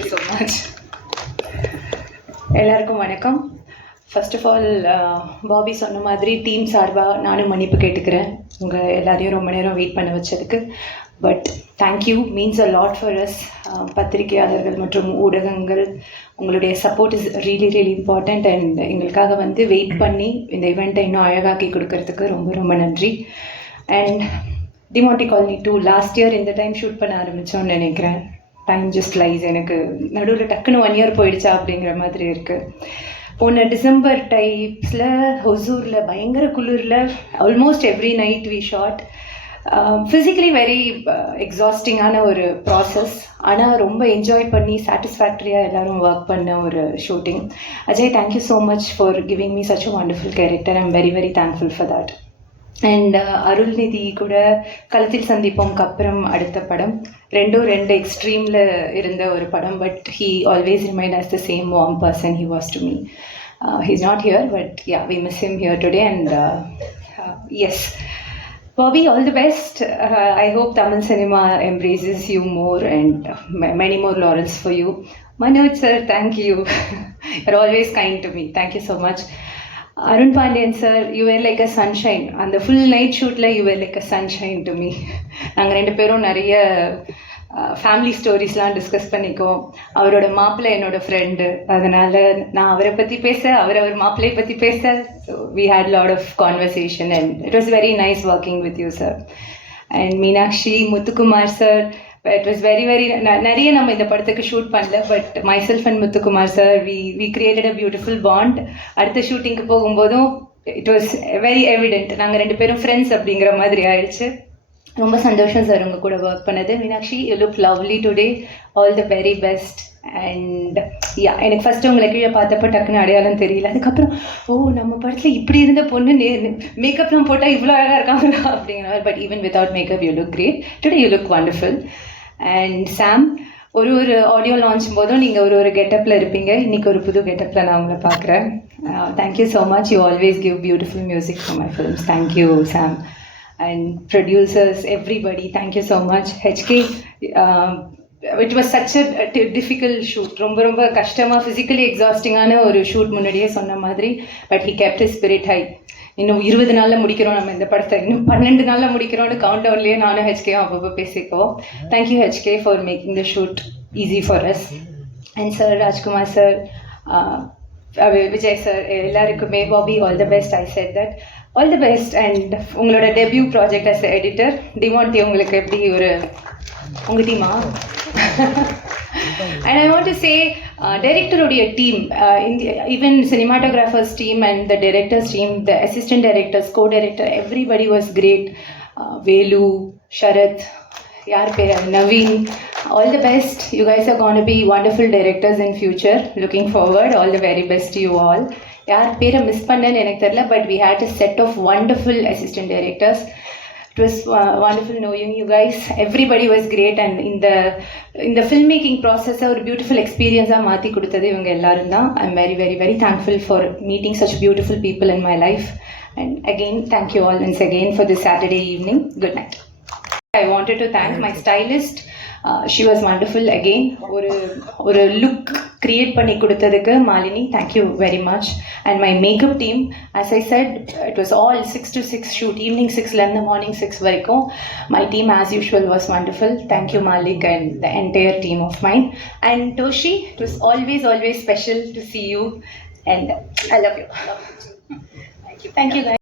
Thank you so much. எல்லாருக்கும் வணக்கம். First of all Bobby சொன்ன மாதிரி டீம் சார்பாக நானும் மன்னிப்பு கேட்டுக்கிறேன் உங்கள் எல்லாரையும் ரொம்ப நேரம் வெயிட் பண்ண வச்சதுக்கு. But thank you means a lot for us. பத்திரிகையாளர்கள் மற்றும் ஊடகங்கள் உங்களுடைய support is really really important. And எங்களுக்காக வந்து வெயிட் பண்ணி இந்த இவெண்ட்டை இன்னும் அழகாக்கி கொடுக்கறதுக்கு ரொம்ப ரொம்ப நன்றி. And Demonte colony 2 last year இந்த டைம் ஷூட் பண்ண ஆரம்பித்தோன்னு நினைக்கிறேன். Time just lies. எனக்கு நடுவில் டக்குன்னு 1 year போயிடுச்சா அப்படிங்கிற மாதிரி இருக்குது. போன டிசம்பர் டைப்ஸில் ஹொசூரில் பயங்கர குளிரில் almost every night we shot. Physically very எக்ஸாஸ்டிங்கான ஒரு ப்ராசஸ், ஆனால் ரொம்ப என்ஜாய் பண்ணி சாட்டிஸ்ஃபேக்டரியாக எல்லோரும் ஒர்க் பண்ண ஒரு shooting. Ajay, thank you so much for giving me such a wonderful character. I am very very thankful for that. And Arulnidhi கூட களத்தில் சந்திப்போம்க்கு அப்புறம் அடுத்த படம், ரெண்டு எக்ஸ்ட்ரீமில் இருந்த ஒரு படம். But he always remind us the same warm person he was to me. He's not here, but yeah, we miss him here today. And yes, Bobby, all the best. I hope Tamil cinema embraces you more and many more laurels for you. Manoj sir, thank you. You're always kind to me. Thank you so much. Arun Pandian sir, you were like a sunshine. On the full night shoot la you were like a sunshine to me. நாங்கள் 2 பேரும் நிறைய family ஸ்டோரிஸ்லாம் discuss பண்ணிக்குவோம். அவரோட மாப்பிள்ளை என்னோட friend, அதனால் நான் அவரை பற்றி பேச, அவர் மாப்பிள்ளையை பற்றி பேச. So we had lot of conversation and it was very nice working with you sir. And Meenakshi, Muthukumar sir, it was very very நிறைய நம்ம இந்த படத்துக்கு ஷூட் பண்ணல, but myself and Muthukumar sir we created a beautiful bond. அடுத்த ஷூட்டிங்க்கு போகும்போதும் it was very evident, நாங்கள் 2 பேரும் ஃப்ரெண்ட்ஸ் அப்படிங்கிற மாதிரி ஆயிடுச்சு. ரொம்ப சந்தோஷம் சார் உங்கள் கூட ஒர்க் பண்ணது. Meenakshi, you look lovely today. All the very best. And yeah, எனக்கு ஃபஸ்ட்டு உங்களை கீழே பார்த்தப்போ டக்குன்னு அடையாளம் தெரியல. அதுக்கப்புறம் நம்ம படத்தில் இப்படி இருந்த பொண்ணு மேக்கப்லாம் போட்டால் இவ்வளோ அழகாக இருக்காங்களா அப்படிங்கிற. But even without makeup you look great today. You look wonderful. And Sam, ஒரு ஆடியோ லான்ச் போதும் நீங்கள் ஒரு கெட்டப்பில் இருப்பீங்க. இன்றைக்கி ஒரு புது கெட்டப்பில் நான் உங்களை பார்க்குறேன். Thank you so much. You always give beautiful music for my films. Thank you Sam. And producers, everybody, thank you so much. HK, it was such a difficult shoot. ரொம்ப கஷ்டமாக ஃபிசிக்கலி எக்ஸாஸ்டிங்கான ஒரு ஷூட், முன்னாடியே சொன்ன மாதிரி. But he kept his spirit high. இன்னும் 20 நாளில் முடிக்கிறோம் நம்ம இந்த படத்தை, இன்னும் 12 நாளில் முடிக்கிறோன்னு கவுண்ட் டவுன்லேயே நானும் ஹெச்கேயும் அப்பப்போ பேசிக்குவோம். Thank you HK for making the shoot easy for us. And sir, Rajkumar sir, Vijay sir, எல்லாருக்குமே Bobby, all the best. I said that, all the best. And உங்களோட டெபியூ ப்ராஜெக்ட் அஸ் எடிட்டர் டிமாண்டி, உங்களுக்கு எப்படி உங்கள் டீமா? And I want to say டைரக்டருடைய team, even cinematographers team and the directors team, the assistant directors, co director, everybody was great. Velu, Sharath, யார் பேர், Naveen, all the best. You guys are going to be wonderful directors in future. Looking forward. All the very best to you all. யார் பேரை miss பண்ணேன்னு எனக்கு தெரியல, but we had a set of wonderful assistant directors. It was wonderful knowing you guys. Everybody was great. And in the filmmaking process ஒரு beautiful எக்ஸ்பீரியன்ஸாக மாற்றி கொடுத்தது இவங்க எல்லாரும் தான். I'm very very very thankful for meeting such beautiful people in my life. And again, thank you all once again for this Saturday evening. Good night. I wanted to thank my stylist. She was wonderful again. ஒரு look create பண்ணி கொடுத்ததுக்கு Malini, thank you very much. And my makeup team, as I said, it was all 6 to 6 shoot, evening 6ல இருந்து morning 6 வரைக்கும். My team as usual was wonderful. Thank you Malik and the entire team of mine. And Toshi, it was always special to see you, and I love you. Thank you guys.